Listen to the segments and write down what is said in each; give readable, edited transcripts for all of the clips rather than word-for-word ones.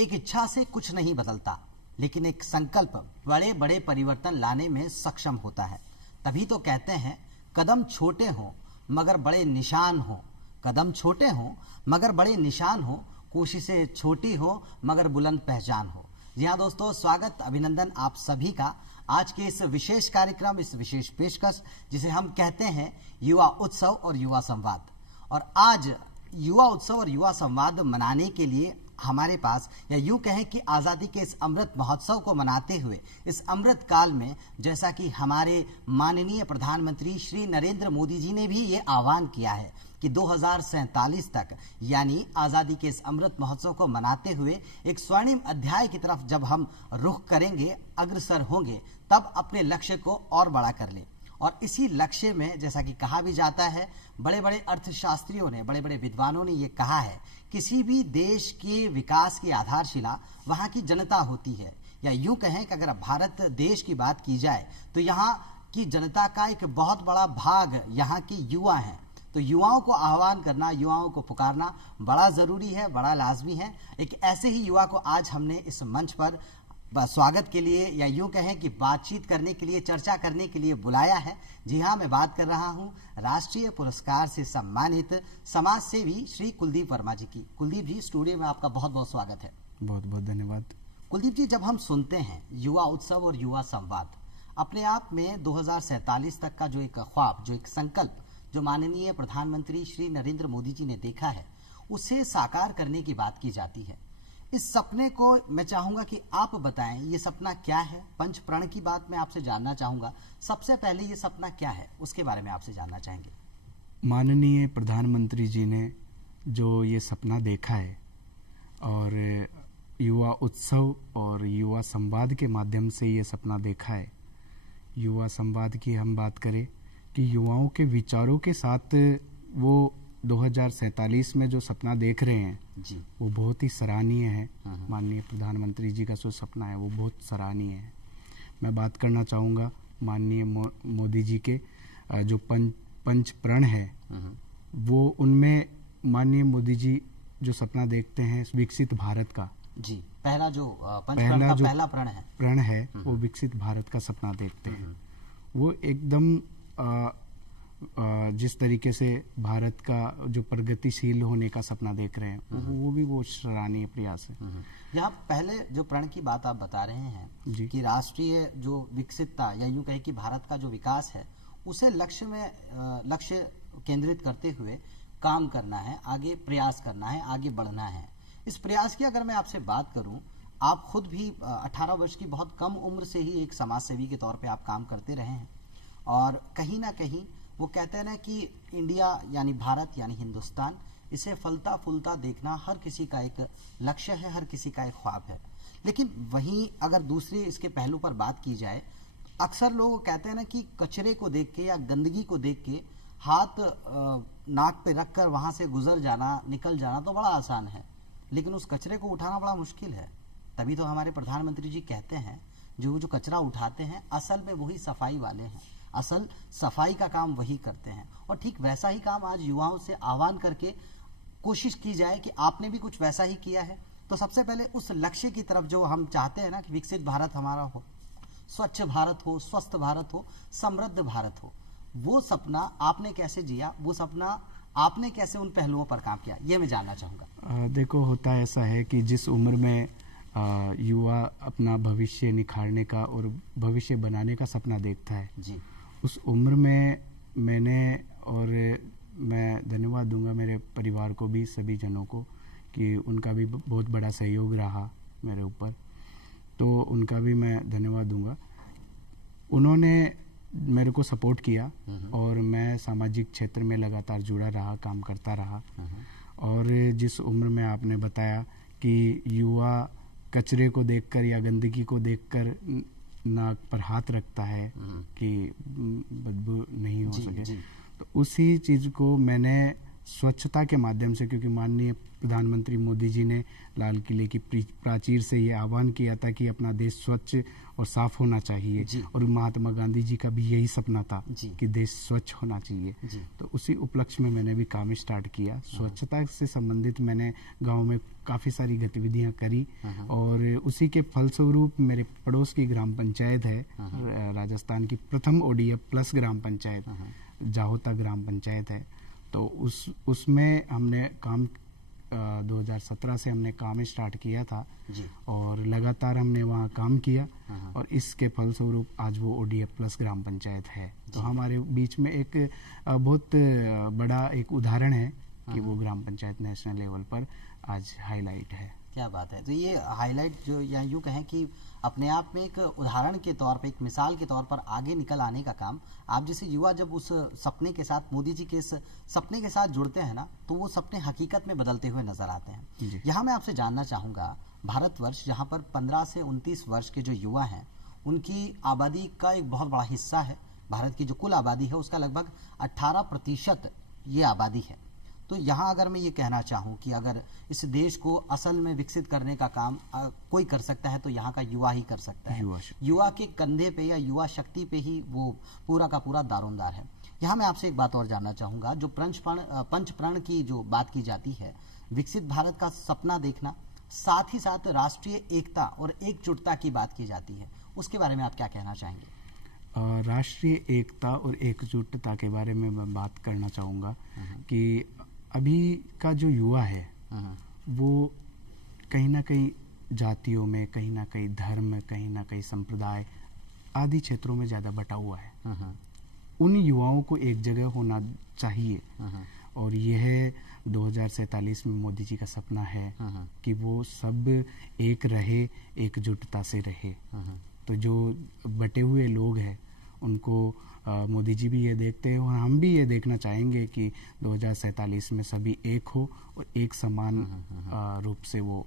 एक इच्छा से कुछ नहीं बदलता, लेकिन एक संकल्प बड़े बड़े परिवर्तन लाने में सक्षम होता है। तभी तो कहते हैं कदम छोटे हों मगर बड़े निशान हों, कदम छोटे हों मगर बड़े निशान हों, कोशिशें छोटी हो मगर बुलंद पहचान हो। जी हाँ दोस्तों, स्वागत अभिनंदन आप सभी का आज के इस विशेष कार्यक्रम, इस विशेष पेशकश जिसे हम कहते हैं युवा उत्सव और युवा संवाद। और आज युवा उत्सव और युवा संवाद मनाने के लिए हमारे पास, या यूं कहें कि आज़ादी के इस अमृत महोत्सव को मनाते हुए इस अमृत काल में, जैसा कि हमारे माननीय प्रधानमंत्री श्री नरेंद्र मोदी जी ने भी ये आह्वान किया है कि 2047 तक यानी आज़ादी के इस अमृत महोत्सव को मनाते हुए एक स्वर्णिम अध्याय की तरफ जब हम रुख करेंगे, अग्रसर होंगे, तब अपने लक्ष्य को और बड़ा कर लें। और इसी लक्ष्य में, जैसा कि कहा भी जाता है, बड़े बड़े अर्थशास्त्रियों ने, बड़े बड़े विद्वानों ने ये कहा है, किसी भी देश के विकास की आधारशिला वहाँ की जनता होती है। या यूं कहें कि अगर भारत देश की बात की जाए तो यहाँ की जनता का एक बहुत बड़ा भाग यहाँ के युवा हैं। तो युवाओं को आह्वान करना, युवाओं को पुकारना बड़ा ज़रूरी है, बड़ा लाजमी है। एक ऐसे ही युवा को आज हमने इस मंच पर स्वागत के लिए, या यूं कहें कि बातचीत करने के लिए, चर्चा करने के लिए बुलाया है। जी हाँ, मैं बात कर रहा हूं राष्ट्रीय पुरस्कार से सम्मानित समाज सेवी श्री कुलदीप वर्मा जी की। कुलदीप जी, स्टूडियो में आपका बहुत बहुत स्वागत है। बहुत बहुत धन्यवाद। कुलदीप जी, जब हम सुनते हैं युवा उत्सव और युवा संवाद, अपने आप में 2047 तक का जो एक ख्वाब, जो एक संकल्प, जो माननीय प्रधानमंत्री श्री नरेंद्र मोदी जी ने देखा है, उसे साकार करने की बात की जाती है। इस सपने को मैं चाहूंगा कि आप बताएं, ये सपना क्या है? पंच प्रण की बात मैं आपसे जानना चाहूंगा। सबसे पहले ये सपना क्या है, उसके बारे में आपसे जानना चाहेंगे। माननीय प्रधानमंत्री जी ने जो ये सपना देखा है और युवा उत्सव और युवा संवाद के माध्यम से ये सपना देखा है। युवा संवाद की हम बात करें कि युवाओं के विचारों के साथ वो 2047 में जो सपना देख रहे हैं जी, वो बहुत ही सराहनीय है। माननीय प्रधानमंत्री जी का जो सपना है वो बहुत सराहनीय है। मैं बात करना चाहूँगा माननीय मोदी जी के जो पंच प्रण है, वो उनमें माननीय मोदी जी जो सपना देखते हैं विकसित भारत का। जी, पहला जो पहला प्रण है वो विकसित भारत का सपना देखते हैं। वो एकदम जिस तरीके से भारत का जो प्रगतिशील होने का सपना देख रहे हैं, वो भी वो सराहनीय प्रयास है। यहाँ पहले जो प्रण की बात आप बता रहे हैं कि राष्ट्रीय जो विकसितता, या यूं कहे कि भारत का जो विकास है, उसे लक्ष्य केंद्रित करते हुए काम करना है, आगे प्रयास करना है, आगे बढ़ना है। इस प्रयास की अगर मैं आपसे बात करूं, आप खुद भी 18 वर्ष की बहुत कम उम्र से ही एक समाज सेवी के तौर पे आप काम करते रहे हैं। और कहीं ना कहीं वो कहते हैं ना कि इंडिया यानी भारत यानी हिंदुस्तान, इसे फलता फूलता देखना हर किसी का एक लक्ष्य है, हर किसी का एक ख्वाब है। लेकिन वहीं अगर दूसरे इसके पहलू पर बात की जाए, अक्सर लोग कहते हैं ना कि कचरे को देख के या गंदगी को देख के हाथ नाक पे रख कर वहाँ से गुजर जाना, निकल जाना तो बड़ा आसान है, लेकिन उस कचरे को उठाना बड़ा मुश्किल है। तभी तो हमारे प्रधानमंत्री जी कहते हैं जो कचरा उठाते हैं असल में वही सफाई वाले हैं, असल सफाई का काम वही करते हैं। और ठीक वैसा ही काम आज युवाओं से आह्वान करके कोशिश की जाए कि आपने भी कुछ वैसा ही किया है। तो सबसे पहले उस लक्ष्य की तरफ जो हम चाहते हैं ना कि विकसित भारत हमारा हो, स्वच्छ भारत हो, स्वस्थ भारत हो, समृद्ध भारत हो, वो सपना आपने कैसे जिया, वो सपना आपने कैसे उन पहलुओं पर काम किया, ये मैं जानना चाहूँगा। देखो, होता ऐसा है कि जिस उम्र में युवा अपना भविष्य निखारने का और भविष्य बनाने का सपना देखता है जी, उस उम्र में मैंने, और मैं धन्यवाद दूंगा मेरे परिवार को भी, सभी जनों को, कि उनका भी बहुत बड़ा सहयोग रहा मेरे ऊपर, तो उनका भी मैं धन्यवाद दूंगा। उन्होंने मेरे को सपोर्ट किया और मैं सामाजिक क्षेत्र में लगातार जुड़ा रहा, काम करता रहा। और जिस उम्र में आपने बताया कि युवा कचरे को देखकर या गंदगी को देखकर नाक पर हाथ रखता है कि बदबू नहीं हो सके, तो उसी चीज़ को मैंने स्वच्छता के माध्यम से, क्योंकि माननीय प्रधानमंत्री मोदी जी ने लाल किले की प्राचीर से ये आह्वान किया था कि अपना देश स्वच्छ और साफ होना चाहिए, और महात्मा गांधी जी का भी यही सपना था कि देश स्वच्छ होना चाहिए। तो उसी उपलक्ष्य में मैंने भी काम स्टार्ट किया। स्वच्छता से संबंधित मैंने गांव में काफ़ी सारी गतिविधियां करी, और उसी के फलस्वरूप मेरे पड़ोस की ग्राम पंचायत है, राजस्थान की प्रथम ODF+ ग्राम पंचायत, जाहोता ग्राम पंचायत है। तो उसमें हमने काम 2017 से हमने काम स्टार्ट किया था जी। और लगातार हमने वहाँ काम किया, और इसके फलस्वरूप आज वो ODF+ ग्राम पंचायत है। तो हमारे बीच में एक बहुत बड़ा एक उदाहरण है कि वो ग्राम पंचायत नेशनल लेवल पर आज हाईलाइट है। क्या बात है। तो ये हाईलाइट जो, या यूँ कहें कि अपने आप में एक उदाहरण के तौर पे, एक मिसाल के तौर पर आगे निकल आने का काम, आप जैसे युवा जब उस सपने के साथ, मोदी जी के इस सपने के साथ जुड़ते हैं ना, तो वो सपने हकीकत में बदलते हुए नजर आते हैं। यहाँ मैं आपसे जानना चाहूँगा, भारतवर्ष जहाँ पर 15 से 29 वर्ष के जो युवा हैं, उनकी आबादी का एक बहुत बड़ा हिस्सा है। भारत की जो कुल आबादी है उसका लगभग 18% ये आबादी है। तो यहाँ अगर मैं ये कहना चाहूँ कि अगर इस देश को असल में विकसित करने का काम कोई कर सकता है तो यहाँ का युवा ही कर सकता है। युवा के कंधे पे या युवा शक्ति पे ही वो पूरा का पूरा दारोमदार है। यहाँ मैं आपसे एक बात और जानना चाहूँगा, जो पंच प्रण की जो बात की जाती है, विकसित भारत का सपना देखना, साथ ही साथ राष्ट्रीय एकता और एकजुटता की बात की जाती है, उसके बारे में आप क्या कहना चाहेंगे? राष्ट्रीय एकता और एकजुटता के बारे में मैं बात करना चाहूँगा कि अभी का जो युवा है वो कहीं ना कहीं जातियों में, कहीं ना कहीं धर्म, कहीं ना कहीं संप्रदाय आदि क्षेत्रों में ज़्यादा बटा हुआ है। उन युवाओं को एक जगह होना चाहिए, और यह 2047 में मोदी जी का सपना है कि वो सब एक रहे, एकजुटता से रहे। तो जो बटे हुए लोग हैं उनको मोदी जी भी ये देखते हैं, और हम भी ये देखना चाहेंगे कि 2047 में सभी एक हो और एक समान रूप से वो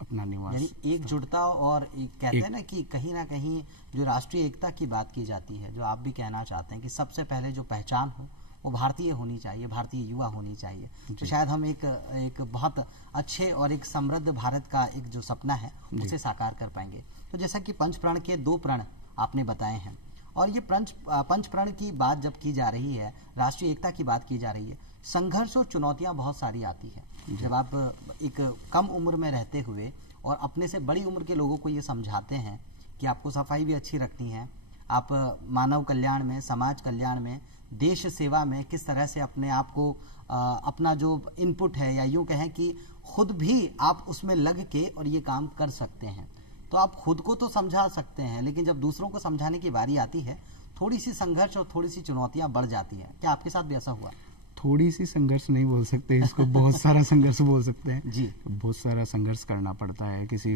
अपना निवास, यानी एकजुटता। और कहते हैं ना कि कहीं ना कहीं जो राष्ट्रीय एकता की बात की जाती है, जो आप भी कहना चाहते हैं कि सबसे पहले जो पहचान हो वो भारतीय होनी चाहिए, भारतीय युवा होनी चाहिए। तो शायद हम एक बहुत अच्छे और एक समृद्ध भारत का एक जो सपना है उसे साकार कर पाएंगे। तो जैसा कि पंच प्रण के 2 प्रण आपने बताए हैं, और ये पंच प्रण की बात जब की जा रही है, राष्ट्रीय एकता की बात की जा रही है, संघर्ष और चुनौतियां बहुत सारी आती है। जब आप एक कम उम्र में रहते हुए और अपने से बड़ी उम्र के लोगों को ये समझाते हैं कि आपको सफाई भी अच्छी रखनी है, आप मानव कल्याण में, समाज कल्याण में, देश सेवा में किस तरह से अपने आप को अपना जो इनपुट है, या यूँ कहें कि खुद भी आप उसमें लग के और ये काम कर सकते हैं। तो आप खुद को तो समझा सकते हैं, लेकिन जब दूसरों को समझाने की बारी आती है, थोड़ी सी संघर्ष और थोड़ी सी चुनौतियां बढ़ जाती हैं। क्या आपके साथ भी ऐसा हुआ? थोड़ी सी संघर्ष नहीं बोल सकते इसको, बहुत सारा संघर्ष बोल सकते हैं जी। बहुत सारा संघर्ष करना पड़ता है किसी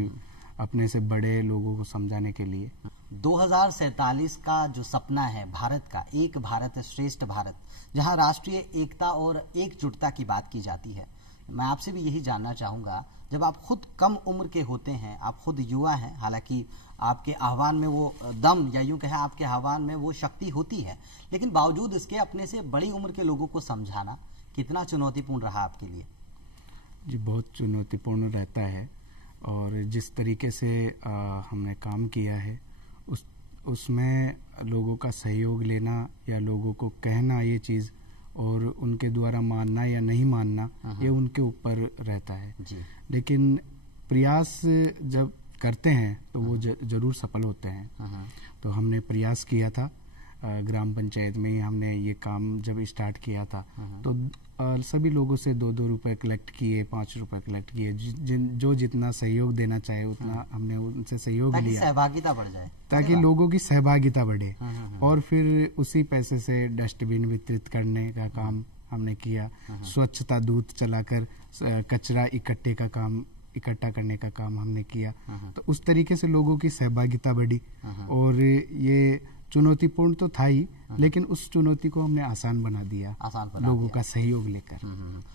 अपने से बड़े लोगों को समझाने के लिए। 2047 का जो सपना है भारत का, एक भारत श्रेष्ठ भारत, जहां राष्ट्रीय एकता और एकजुटता की बात की जाती है, मैं आपसे भी यही जानना चाहूँगा, जब आप खुद कम उम्र के होते हैं, आप खुद युवा हैं, हालांकि आपके आह्वान में वो दम, या यूँ कहें आपके आह्वान में वो शक्ति होती है, लेकिन बावजूद इसके अपने से बड़ी उम्र के लोगों को समझाना कितना चुनौतीपूर्ण रहा आपके लिए? जी, बहुत चुनौतीपूर्ण रहता है, और जिस तरीके से हमने काम किया है उसमें लोगों का सहयोग लेना या लोगों को कहना ये चीज़, और उनके द्वारा मानना या नहीं मानना, ये उनके ऊपर रहता है जी। लेकिन प्रयास जब करते हैं तो वो जरूर सफल होते हैं। तो हमने प्रयास किया था, ग्राम पंचायत में ही हमने ये काम जब स्टार्ट किया था, तो सभी लोगों से 2-2 रुपए कलेक्ट किए, 5 रुपए कलेक्ट किए, जो जितना सहयोग देना चाहे उतना हमने उनसे सहयोग लिया, सहभागिता बढ़ जाए, ताकि लोगों की सहभागिता बढ़े। और फिर उसी पैसे से डस्टबिन वितरित करने का काम हमने किया, स्वच्छता दूत चलाकर कचरा इकट्ठा करने का काम हमने किया। तो उस तरीके से लोगों की सहभागिता बढ़ी, और ये चुनौतीपूर्ण तो था ही, लेकिन उस चुनौती को हमने आसान बना दिया लोगों का सहयोग लेकर।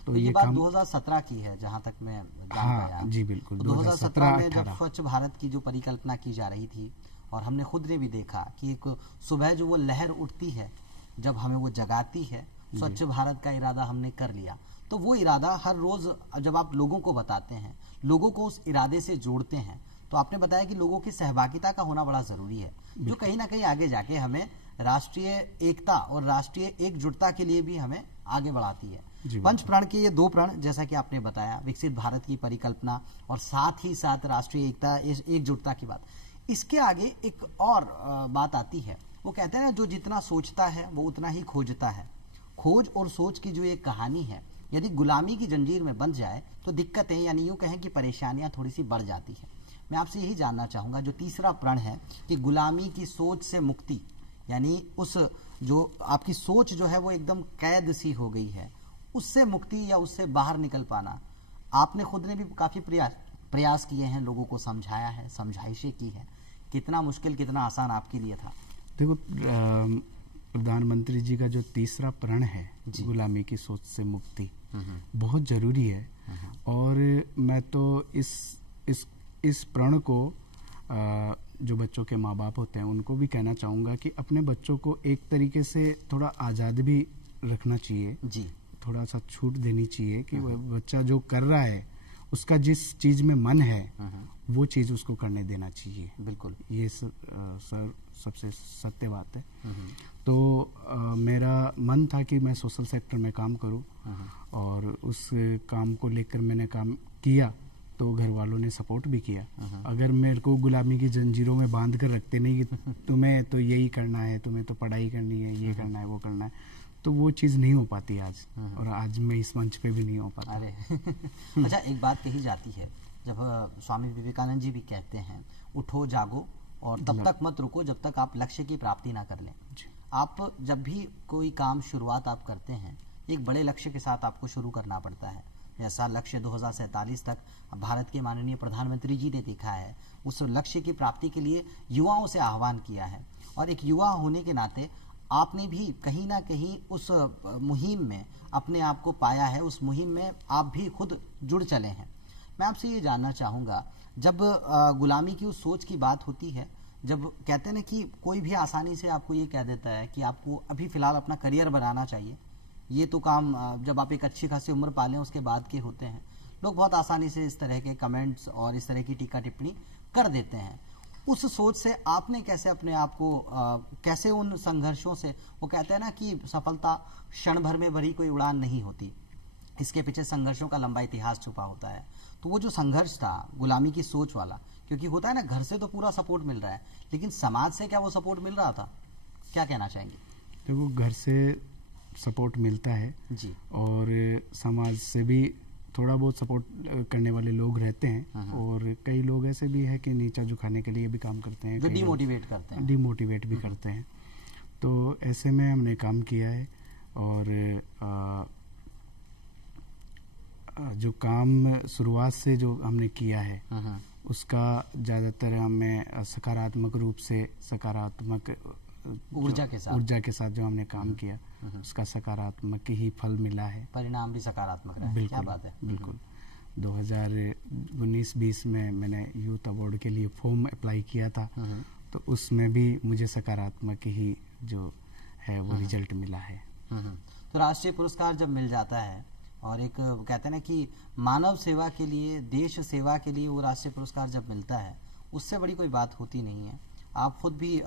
तो ये बात 2017 की है जहां तक मैं जान पाया। जी बिल्कुल। तो 2017 में जब स्वच्छ भारत की जो परिकल्पना की जा रही थी, और हमने खुद ने भी देखा कि एक सुबह जो वो लहर उठती है, जब हमें वो जगाती है, स्वच्छ भारत का इरादा हमने कर लिया, तो वो इरादा हर रोज जब आप लोगों को बताते हैं, लोगों को उस इरादे से जोड़ते हैं, तो आपने बताया कि लोगों की सहभागिता का होना बड़ा जरूरी है, जो कहीं ना कहीं आगे जाके हमें राष्ट्रीय एकता और राष्ट्रीय एकजुटता के लिए भी हमें आगे बढ़ाती है। पंच प्रण के ये 2 प्रण, जैसा कि आपने बताया, विकसित भारत की परिकल्पना और साथ ही साथ राष्ट्रीय एकता, एकजुटता की बात। इसके आगे एक और बात आती है, वो कहते हैं ना, जो जितना सोचता है वो उतना ही खोजता है। खोज और सोच की जो एक कहानी है, यदि गुलामी की जंजीर में बंध जाए तो दिक्कतें, यानी यूं कहें कि परेशानियां थोड़ी सी बढ़ जाती है। मैं आपसे यही जानना चाहूंगा, जो तीसरा प्रण है कि गुलामी की सोच से मुक्ति, यानी उस जो आपकी सोच जो है वो एकदम कैद सी हो गई है, उससे मुक्ति या उससे बाहर निकल पाना, आपने खुद ने भी काफी प्रयास किए हैं, लोगों को समझाया है, समझाइशें की है, कितना मुश्किल कितना आसान आपके लिए था? देखो, प्रधानमंत्री जी का जो तीसरा प्रण है, गुलामी की सोच से मुक्ति, बहुत जरूरी है। और मैं तो इस प्रण को जो बच्चों के माँ बाप होते हैं उनको भी कहना चाहूँगा कि अपने बच्चों को एक तरीके से थोड़ा आज़ाद भी रखना चाहिए जी, थोड़ा सा छूट देनी चाहिए कि बच्चा जो कर रहा है उसका जिस चीज़ में मन है वो चीज़ उसको करने देना चाहिए। बिल्कुल, ये सर सबसे सत्य बात है। तो मेरा मन था कि मैं सोशल सेक्टर में काम करूं, और उस काम को लेकर मैंने काम किया, तो घर वालों ने सपोर्ट भी किया। अगर मेरे को गुलामी की जंजीरों में बांध कर रखते नहीं कि तुम्हें तो यही करना है, तुम्हें तो पढ़ाई करनी है, ये करना है, वो करना है, तो वो चीज़ नहीं हो पाती आज, और आज मैं इस मंच पे भी नहीं हो पाता। अरे अच्छा, एक बात कही जाती है, जब स्वामी विवेकानंद जी भी कहते हैं, उठो जागो और तब तक मत रुको जब तक आप लक्ष्य की प्राप्ति ना कर लें। आप जब भी कोई काम शुरुआत आप करते हैं, एक बड़े लक्ष्य के साथ आपको शुरू करना पड़ता है। जैसा लक्ष्य 2047 तक भारत के माननीय प्रधानमंत्री जी ने देखा है, उस लक्ष्य की प्राप्ति के लिए युवाओं से आह्वान किया है, और एक युवा होने के नाते आपने भी कहीं ना कहीं उस मुहिम में अपने आप को पाया है, उस मुहिम में आप भी खुद जुड़ चले हैं। मैं आपसे ये जानना चाहूँगा, जब गुलामी की उस सोच की बात होती है, जब कहते हैं ना कि कोई भी आसानी से आपको ये कह देता है कि आपको अभी फ़िलहाल अपना करियर बनाना चाहिए, ये तो काम जब आप एक अच्छी खासी उम्र पालें उसके बाद के होते हैं, लोग बहुत आसानी से इस तरह के कमेंट्स और इस तरह की टीका टिप्पणी कर देते हैं। उस सोच से आपने कैसे अपने आप को कैसे उन संघर्षों से, वो कहते हैं ना कि सफलता क्षण भर में भरी कोई उड़ान नहीं होती, इसके पीछे संघर्षों का लंबा इतिहास छुपा होता है। तो वो जो संघर्ष था गुलामी की सोच वाला, क्योंकि होता है ना, घर से तो पूरा सपोर्ट मिल रहा है, लेकिन समाज से क्या वो सपोर्ट मिल रहा था? क्या कहना चाहेंगे? देखो, घर से सपोर्ट मिलता है जी, और समाज से भी थोड़ा बहुत सपोर्ट करने वाले लोग रहते हैं, और कई लोग ऐसे भी हैं कि नीचा झुकाने के लिए भी काम करते हैं, जो डिमोटिवेट करते हैं, डिमोटिवेट भी करते हैं। तो ऐसे में हमने काम किया है, और जो काम शुरुआत से जो हमने किया है उसका ज़्यादातर हमें सकारात्मक रूप से, सकारात्मक ऊर्जा के साथ जो हमने काम किया उसका सकारात्मक ही फल मिला है, परिणाम भी सकारात्मक रहा है। क्या बात है। बिल्कुल। 2019-20 में मैंने यूथ अवार्ड के लिए फॉर्म अप्लाई किया था, तो उसमें भी मुझे सकारात्मक ही जो है वो रिजल्ट मिला है। तो राष्ट्रीय पुरस्कार जब मिल जाता है, और एक कहते हैं ना कि मानव सेवा के लिए, देश सेवा के लिए वो राष्ट्रीय पुरस्कार जब मिलता है, उससे बड़ी कोई बात होती नहीं है। आप खुद भी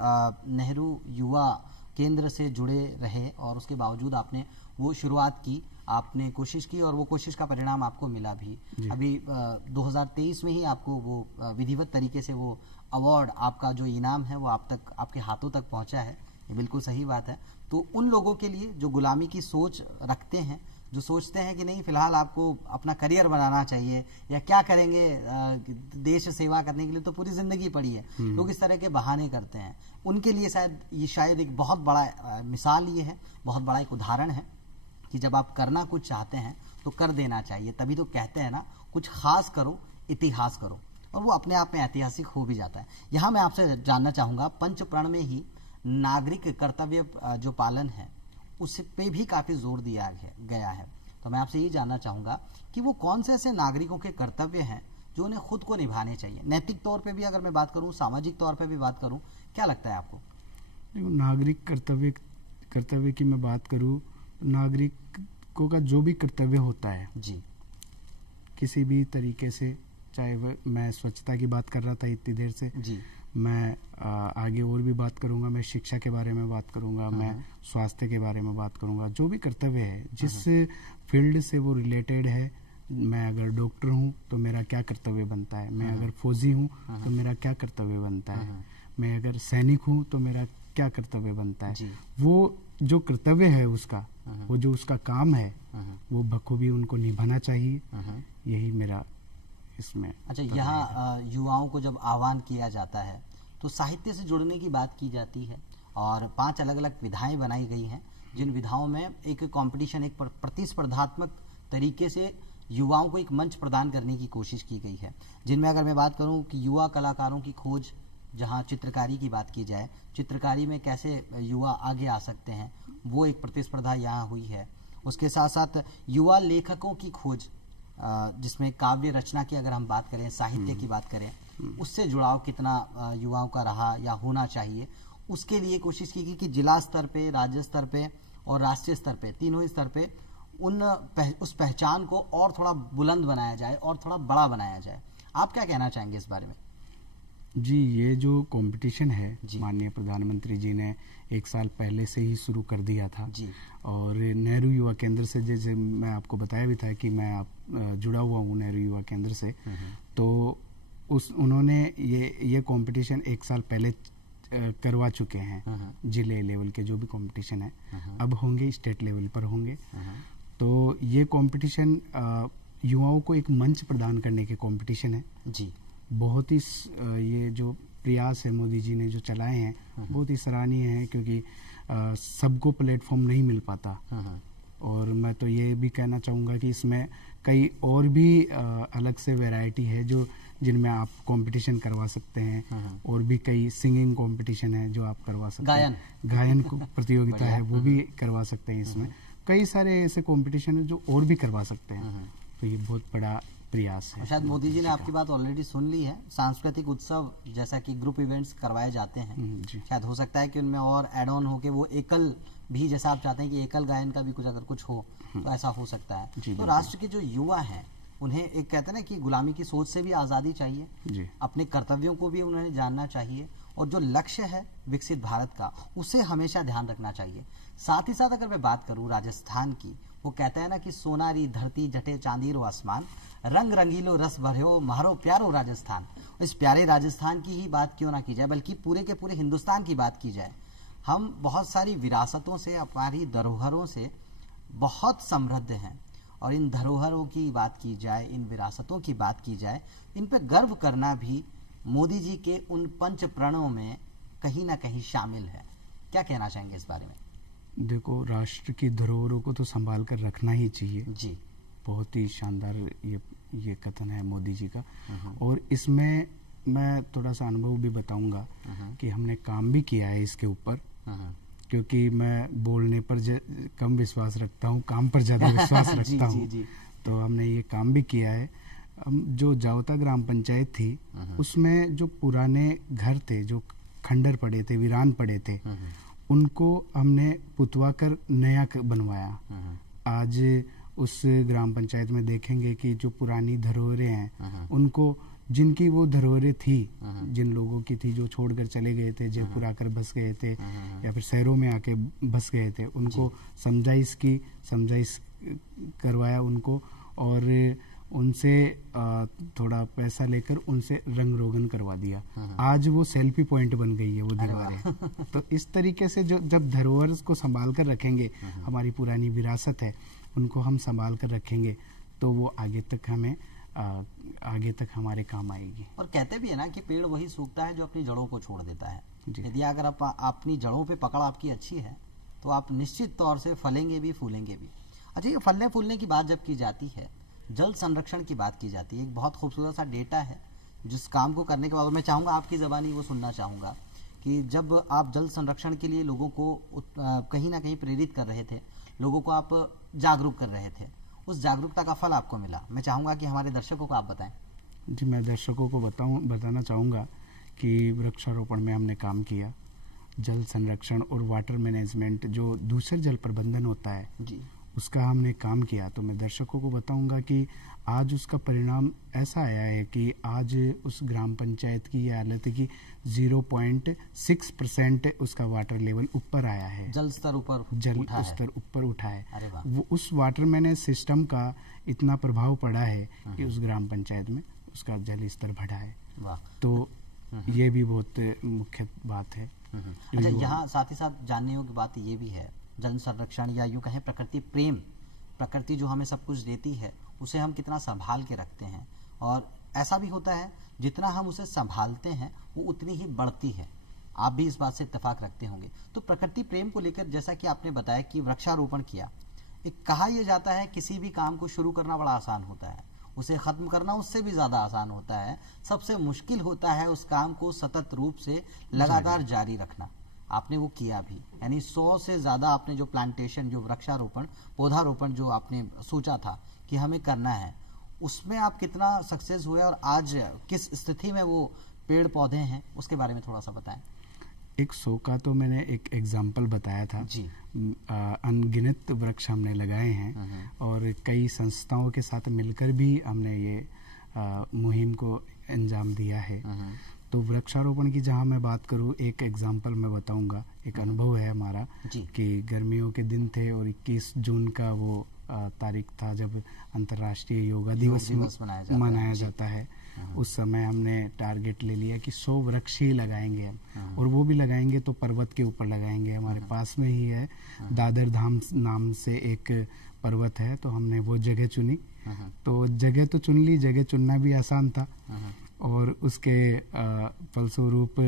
नेहरू युवा केंद्र से जुड़े रहे, और उसके बावजूद आपने वो शुरुआत की, आपने कोशिश की, और वो कोशिश का परिणाम आपको मिला भी। अभी 2023 में ही आपको वो विधिवत तरीके से वो अवार्ड, आपका जो इनाम है वो आप तक, आपके हाथों तक पहुंचा है। ये बिल्कुल सही बात है। तो उन लोगों के लिए जो गुलामी की सोच रखते हैं, जो सोचते हैं कि नहीं फिलहाल आपको अपना करियर बनाना चाहिए, या क्या करेंगे, देश सेवा करने के लिए तो पूरी जिंदगी पड़ी है, लोग इस तरह के बहाने करते हैं, उनके लिए शायद एक बहुत बड़ा मिसाल ये है, बहुत बड़ा एक उदाहरण है कि जब आप करना कुछ चाहते हैं तो कर देना चाहिए। तभी तो कहते हैं ना, कुछ खास करो, इतिहास करो, और वो अपने आप में ऐतिहासिक हो भी जाता है। यहाँ मैं आपसे जानना चाहूँगा, पंच प्रण में ही नागरिक कर्तव्य जो पालन है उस पे भी काफ़ी जोर दिया गया है। तो मैं आपसे ये जानना चाहूँगा कि वो कौन से ऐसे नागरिकों के कर्तव्य हैं जो उन्हें खुद को निभाने चाहिए, नैतिक तौर पे भी अगर मैं बात करूँ, सामाजिक तौर पे भी बात करूँ, क्या लगता है आपको? देखो, नागरिक कर्तव्य की मैं बात करूँ, नागरिक नागरिकों का जो भी कर्तव्य होता है जी किसी भी तरीके से, चाहे वह, मैं स्वच्छता की बात कर रहा था इतनी देर से, जी मैं आगे और भी बात करूंगा, मैं शिक्षा के बारे में बात करूंगा, मैं स्वास्थ्य के बारे में बात करूंगा। जो भी कर्तव्य है जिस फील्ड से वो रिलेटेड है, मैं अगर डॉक्टर हूँ तो मेरा क्या कर्तव्य बनता है, मैं अगर फौजी हूँ तो मेरा क्या कर्तव्य बनता है, मैं अगर सैनिक हूँ तो मेरा क्या कर्तव्य बनता है। वो जो कर्तव्य है उसका, वो जो उसका काम है, वो बखूबी उनको निभाना चाहिए। यही मेरा इसमें। अच्छा, यहाँ युवाओं को जब आह्वान किया जाता है तो साहित्य से जुड़ने की बात की जाती है और 5 अलग अलग विधाएं बनाई गई हैं, जिन विधाओं में एक कंपटीशन, एक प्रतिस्पर्धात्मक तरीके से युवाओं को एक मंच प्रदान करने की कोशिश की गई है। जिनमें अगर मैं बात करूं कि युवा कलाकारों की खोज, जहां चित्रकारी की बात की जाए, चित्रकारी में कैसे युवा आगे आ सकते हैं, वो एक प्रतिस्पर्धा यहाँ हुई है। उसके साथ साथ युवा लेखकों की खोज, जिसमें काव्य रचना की अगर हम बात करें, साहित्य की बात करें, उससे जुड़ाव कितना युवाओं का रहा या होना चाहिए, उसके लिए कोशिश की गई कि जिला स्तर पे, राज्य स्तर पे और राष्ट्रीय स्तर पे, तीनों ही स्तर पे उस पहचान को और थोड़ा बुलंद बनाया जाए और थोड़ा बड़ा बनाया जाए। आप क्या कहना चाहेंगे इस बारे में? जी, ये जो कंपटीशन है माननीय प्रधानमंत्री जी ने 1 साल पहले से ही शुरू कर दिया था जी। और नेहरू युवा केंद्र से, जैसे मैं आपको बताया भी था कि मैं जुड़ा हुआ हूँ नेहरू युवा केंद्र से, तो उन्होंने ये कंपटीशन 1 साल पहले करवा चुके हैं। जिले लेवल के जो भी कंपटीशन है अब होंगे, स्टेट लेवल पर होंगे। तो ये कंपटीशन युवाओं को एक मंच प्रदान करने के कंपटीशन है जी। बहुत ही ये जो प्रयास है मोदी जी ने जो चलाए हैं बहुत ही सराहनीय है, क्योंकि सबको प्लेटफॉर्म नहीं मिल पाता। और मैं तो ये भी कहना चाहूँगा कि इसमें कई और भी अलग से वैरायटी है जो जिनमें आप कंपटीशन करवा सकते हैं। और भी कई सिंगिंग कंपटीशन है जो आप करवा सकते हैं, गायन प्रतियोगिता है वो भी करवा सकते हैं। इसमें कई सारे ऐसे कंपटीशन है जो और भी करवा सकते हैं। तो ये बहुत बड़ा प्रयास है। शायद मोदी जी ने आपकी बात ऑलरेडी सुन ली है। सांस्कृतिक उत्सव जैसा कि ग्रुप इवेंट्स करवाए जाते हैं, शायद हो सकता है कि उनमें और एड ऑन हो के वो एकल भी, जैसा आप चाहते हैं कि एकल गायन का भी कुछ अगर कुछ हो तो ऐसा हो सकता है। तो राष्ट्र के जो युवा हैं उन्हें एक कहते हैं ना कि गुलामी की सोच से भी आज़ादी चाहिए, अपने कर्तव्यों को भी उन्हें जानना चाहिए और जो लक्ष्य है विकसित भारत का उसे हमेशा ध्यान रखना चाहिए। साथ ही साथ अगर मैं बात करूं राजस्थान की, वो कहता है ना कि सोनारी धरती जटे चांदीरो आसमान, रंग रंगीलो रस भर्यो म्हारो प्यारो राजस्थान। इस प्यारे राजस्थान की ही बात क्यों ना की जाए, बल्कि पूरे के पूरे हिंदुस्तान की बात की जाए। हम बहुत सारी विरासतों से, हमारी धरोहरों से बहुत समृद्ध हैं और इन धरोहरों की बात की जाए, इन विरासतों की बात की जाए, इन पे गर्व करना भी मोदी जी के उन 5 प्रणों में कहीं ना कहीं शामिल है। क्या कहना चाहेंगे इस बारे में? देखो, राष्ट्र की धरोहरों को तो संभाल कर रखना ही चाहिए जी। बहुत ही शानदार ये कथन है मोदी जी का। और इसमें मैं थोड़ा सा अनुभव भी बताऊंगा कि हमने काम भी किया है इसके ऊपर, क्योंकि मैं बोलने पर कम विश्वास रखता हूँ, काम पर ज़्यादा विश्वास रखता हूँ। तो हमने ये काम भी किया है। जो जावता ग्राम पंचायत थी उसमें जो पुराने घर थे, जो खंडर पड़े थे, वीरान पड़े थे, उनको हमने पुतवा कर नया बनवाया। आज उस ग्राम पंचायत में देखेंगे कि जो पुरानी धरोहरें हैं उनको, जिनकी वो धरोहरें थी, जिन लोगों की थी जो छोड़कर चले गए थे, जयपुर आकर बस गए थे या फिर शहरों में आके बस गए थे, उनको समझाइश करवाया उनको, और उनसे थोड़ा पैसा लेकर उनसे रंग रोगन करवा दिया। आज वो सेल्फी पॉइंट बन गई है वो दीवारें। तो इस तरीके से जब धरोहर को संभाल कर रखेंगे, हमारी पुरानी विरासत है उनको हम संभाल कर रखेंगे, तो वो आगे तक हमारे काम आएगी। और कहते भी है ना कि पेड़ वही सूखता है जो अपनी जड़ों को छोड़ देता है। यदि अगर आप अपनी जड़ों पे पकड़ आपकी अच्छी है तो आप निश्चित तौर से फलेंगे भी, फूलेंगे भी। अच्छा, ये फलने फूलने की बात जब की जाती है, जल संरक्षण की बात की जाती है, एक बहुत खूबसूरत सा डेटा है जिस काम को करने के बाद मैं चाहूँगा आपकी ज़बानी वो सुनना चाहूँगा कि जब आप जल संरक्षण के लिए लोगों को कहीं ना कहीं प्रेरित कर रहे थे, लोगों को आप जागरूक कर रहे थे, उस जागरूकता का फल आपको मिला। मैं चाहूँगा कि हमारे दर्शकों को आप बताएं। जी, मैं दर्शकों को बताना चाहूँगा कि वृक्षारोपण में हमने काम किया, जल संरक्षण और वाटर मैनेजमेंट, जो दूषित जल प्रबंधन होता है जी, उसका हमने काम किया। तो मैं दर्शकों को बताऊंगा कि आज उसका परिणाम ऐसा आया है कि आज उस ग्राम पंचायत की ये हालत है कि 0.6% उसका वाटर लेवल ऊपर आया है, जल स्तर ऊपर जल उठा है। स्तर ऊपर उठा है। अरे वाह। वो उस वाटर मैनेज सिस्टम का इतना प्रभाव पड़ा है कि उस ग्राम पंचायत में उसका जल स्तर बढ़ा है। वाह। तो ये भी बहुत मुख्य बात है। अच्छा, यहाँ साथ ही साथ जानने योग्य बात ये भी है, जल संरक्षण या यूं कहें प्रकृति प्रेम, प्रकृति जो हमें सब कुछ देती है उसे हम कितना संभाल के रखते हैं, और ऐसा भी होता है जितना हम उसे संभालते हैं वो उतनी ही बढ़ती है। आप भी इस बात से इत्तेफाक रखते होंगे। तो प्रकृति प्रेम को लेकर जैसा कि आपने बताया कि वृक्षारोपण किया, एक कहा यह जाता है किसी भी काम को शुरू करना बड़ा आसान होता है, उसे खत्म करना उससे भी ज्यादा आसान होता है। सबसे मुश्किल होता है उस काम को सतत रूप से लगातार जारी रखना। आपने वो किया भी, यानी 100 से ज्यादा आपने जो प्लांटेशन, जो वृक्षारोपण, पौधारोपण जो आपने सोचा था कि हमें करना है, उसमें आप कितना सक्सेस हुए और आज किस स्थिति में वो पेड़ पौधे हैं, उसके बारे में थोड़ा सा बताएं। एक 100 का तो मैंने एक एग्जाम्पल बताया था जी। अनगिनत वृक्ष हमने लगाए हैं और कई संस्थाओं के साथ मिलकर भी हमने ये मुहिम को अंजाम दिया है। तो वृक्षारोपण की जहाँ मैं बात करूँ, एक एग्जाम्पल मैं बताऊंगा। एक अनुभव है हमारा कि गर्मियों के दिन थे और 21 जून का वो तारीख था जब अंतर्राष्ट्रीय योगा दिवस मनाया जाता है। उस समय हमने टारगेट ले लिया कि 100 वृक्ष ही लगाएंगे हम, और वो भी लगाएंगे तो पर्वत के ऊपर लगाएंगे। हमारे पास में ही है, दादर धाम नाम से एक पर्वत है, तो हमने वो जगह चुनी। तो जगह तो चुन ली, जगह चुनना भी आसान था, और उसके फलस्वरूप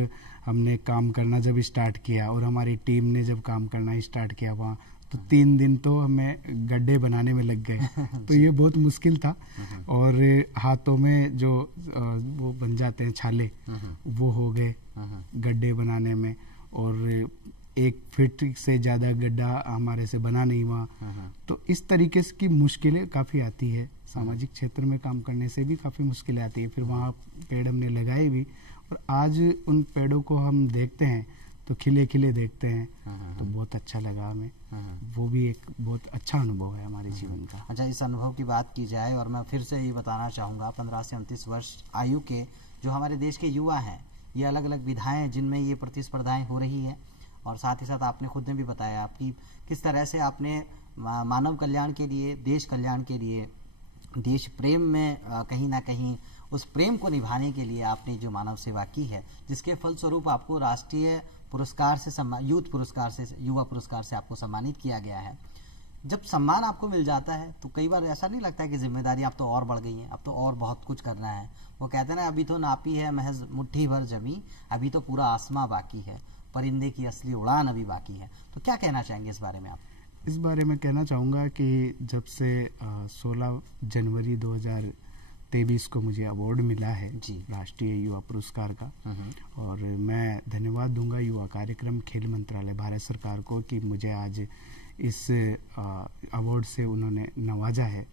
हमने काम करना जब स्टार्ट किया और हमारी टीम ने जब काम करना स्टार्ट किया वहाँ, तो 3 दिन तो हमें गड्ढे बनाने में लग गए। तो ये बहुत मुश्किल था, और हाथों में जो वो बन जाते हैं छाले, वो हो गए गड्ढे बनाने में, और 1 फीट से ज़्यादा गड्ढा हमारे से बना नहीं हुआ। तो इस तरीके से की मुश्किलें काफ़ी आती है। सामाजिक क्षेत्र में काम करने से भी काफ़ी मुश्किलें आती है। फिर वहाँ पेड़ हमने लगाए भी, और आज उन पेड़ों को हम देखते हैं तो खिले खिले देखते हैं, तो बहुत अच्छा लगा हमें। वो भी एक बहुत अच्छा अनुभव है हमारे जीवन का। अच्छा, इस अनुभव की बात की जाए, और मैं फिर से ये बताना चाहूँगा, 15 से 29 वर्ष आयु के जो हमारे देश के युवा हैं, ये अलग अलग विधाएँ जिनमें ये प्रतिस्पर्धाएँ हो रही हैं, और साथ ही साथ आपने खुद ने भी बताया आपकी किस तरह से आपने मानव कल्याण के लिए, देश कल्याण के लिए, देश प्रेम में कहीं ना कहीं उस प्रेम को निभाने के लिए आपने जो मानव सेवा की है, जिसके फलस्वरूप आपको राष्ट्रीय पुरस्कार से यूथ पुरस्कार से, युवा पुरस्कार से आपको सम्मानित किया गया है। जब सम्मान आपको मिल जाता है तो कई बार ऐसा नहीं लगता है कि जिम्मेदारी अब तो और बढ़ गई है, अब तो और बहुत कुछ करना है। वो कहते हैं ना, अभी तो नापी है महज मुट्ठी भर जमी, अभी तो पूरा आसमां बाकी है, परिंदे की असली उड़ान अभी बाकी है। तो क्या कहना चाहेंगे इस बारे में आप? इस बारे में कहना चाहूँगा कि जब से 16 जनवरी 2023 को मुझे अवार्ड मिला है राष्ट्रीय युवा पुरस्कार का, और मैं धन्यवाद दूंगा युवा कार्यक्रम खेल मंत्रालय भारत सरकार को कि मुझे आज इस अवार्ड से उन्होंने नवाजा है।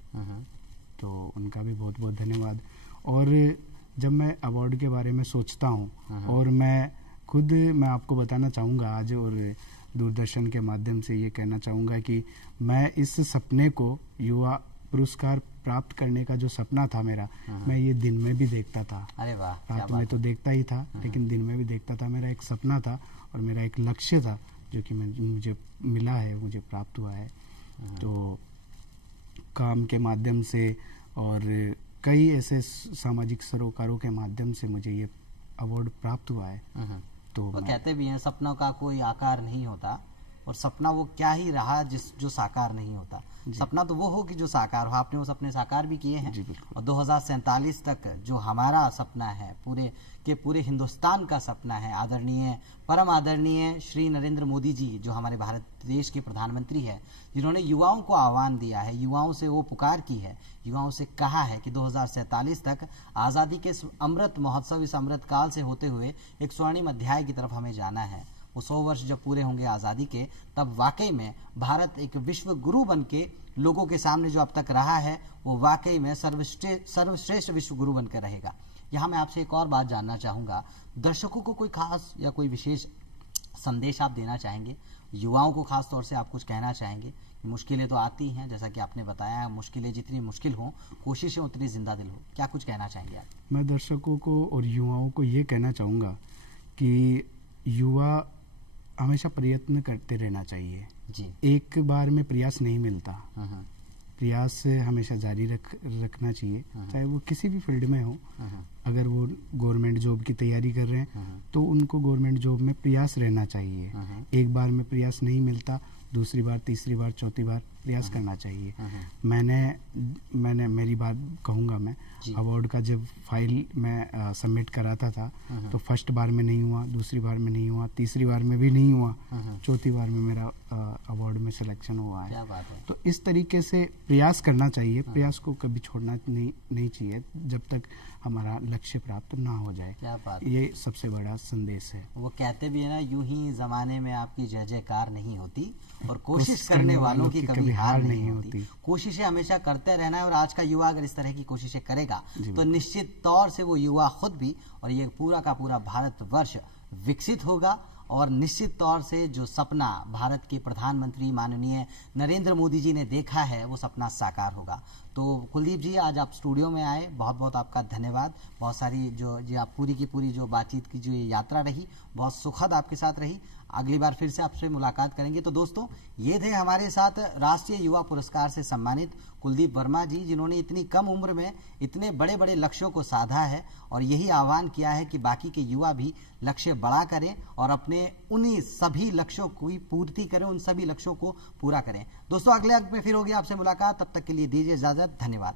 तो उनका भी बहुत बहुत धन्यवाद। और जब मैं अवार्ड के बारे में सोचता हूँ, और मैं आपको बताना चाहूँगा आज, और दूरदर्शन के माध्यम से ये कहना चाहूँगा कि मैं इस सपने को, युवा पुरस्कार प्राप्त करने का जो सपना था मेरा, मैं ये दिन में भी देखता था। अरे वाह, रात में तो देखता ही था, लेकिन दिन में भी देखता था। मेरा एक सपना था और मेरा एक लक्ष्य था जो कि मुझे मिला है, मुझे प्राप्त हुआ है। तो काम के माध्यम से और कई ऐसे सामाजिक सरोकारों के माध्यम से मुझे ये अवार्ड प्राप्त हुआ है। तो वो कहते भी हैं सपनों का कोई आकार नहीं होता, और सपना वो क्या ही रहा जो साकार नहीं होता। सपना तो वो हो कि जो साकार हो। आपने वो सपने साकार भी किए हैं, और 2047 तक जो हमारा सपना है, पूरे हिंदुस्तान का सपना है, आदरणीय, परम आदरणीय श्री नरेंद्र मोदी जी जो हमारे भारत देश के प्रधानमंत्री हैं, जिन्होंने युवाओं को आह्वान दिया है, युवाओं से वो पुकार की है, युवाओं से कहा है कि 2047 तक आज़ादी के अमृत महोत्सव, इस अमृत काल से होते हुए एक स्वर्णिम अध्याय की तरफ हमें जाना है। वो 100 वर्ष जब पूरे होंगे आज़ादी के, तब वाकई में भारत एक विश्व गुरु बन के लोगों के सामने जो अब तक रहा है, वो वाकई में सर्वश्रेष्ठ विश्व गुरु बनकर रहेगा। यहाँ मैं आपसे एक और बात जानना चाहूँगा, दर्शकों को कोई खास या कोई विशेष संदेश आप देना चाहेंगे? युवाओं को खास तौर से आप कुछ कहना चाहेंगे मुश्किलें तो आती हैं, जैसा कि आपने बताया, मुश्किलें जितनी मुश्किल हों, कोशिशें उतनी जिंदा दिल हो। क्या कुछ कहना चाहेंगे आप? मैं दर्शकों को और युवाओं को ये कहना चाहूँगा कि युवा हमेशा प्रयत्न करते रहना चाहिए जी। एक बार में प्रयास नहीं मिलता, प्रयास हमेशा जारी रखना चाहिए, चाहे वो किसी भी फील्ड में हो। अगर वो गवर्नमेंट जॉब की तैयारी कर रहे हैं तो उनको गवर्नमेंट जॉब में प्रयास रहना चाहिए। एक बार में प्रयास नहीं मिलता, दूसरी बार, तीसरी बार, चौथी बार प्रयास करना चाहिए। मैंने मेरी बात कहूँगा, मैं अवार्ड का जब फाइल मैं सबमिट कराता था तो फर्स्ट बार में नहीं हुआ, दूसरी बार में नहीं हुआ, तीसरी बार में भी नहीं हुआ, चौथी बार में मेरा अवार्ड में सिलेक्शन हुआ है। क्या बात है। तो इस तरीके से प्रयास करना चाहिए, प्रयास को कभी छोड़ना नहीं चाहिए जब तक हमारा लक्ष्य प्राप्त ना हो जाए। क्या बात। ये सबसे बड़ा संदेश है। वो कहते भी है ना, यूं ही जमाने में आपकी जय जयकार नहीं होती और कोशिश करने वालों की कभी हार नहीं होती। कोशिशें हमेशा करते रहना है, और आज का युवा अगर इस तरह की कोशिशें करेगा तो निश्चित तौर से वो युवा खुद भी और ये पूरा का पूरा भारतवर्ष विकसित होगा, और निश्चित तौर से जो सपना भारत के प्रधानमंत्री माननीय नरेंद्र मोदी जी ने देखा है वो सपना साकार होगा। तो कुलदीप जी, आज आप स्टूडियो में आए, बहुत बहुत आपका धन्यवाद। बहुत सारी जो आप पूरी की पूरी जो बातचीत की जो ये यात्रा रही, बहुत सुखद आपके साथ रही। अगली बार फिर से आपसे मुलाकात करेंगे। तो दोस्तों, ये थे हमारे साथ राष्ट्रीय युवा पुरस्कार से सम्मानित कुलदीप वर्मा जी, जिन्होंने इतनी कम उम्र में इतने बड़े बड़े लक्ष्यों को साधा है, और यही आह्वान किया है कि बाकी के युवा भी लक्ष्य बड़ा करें और अपने उन्हीं सभी लक्ष्यों की पूर्ति करें, उन सभी लक्ष्यों को पूरा करें। दोस्तों, अगले अंक में फिर होगी आपसे मुलाकात, तब तक के लिए दीजिए इजाजत। धन्यवाद।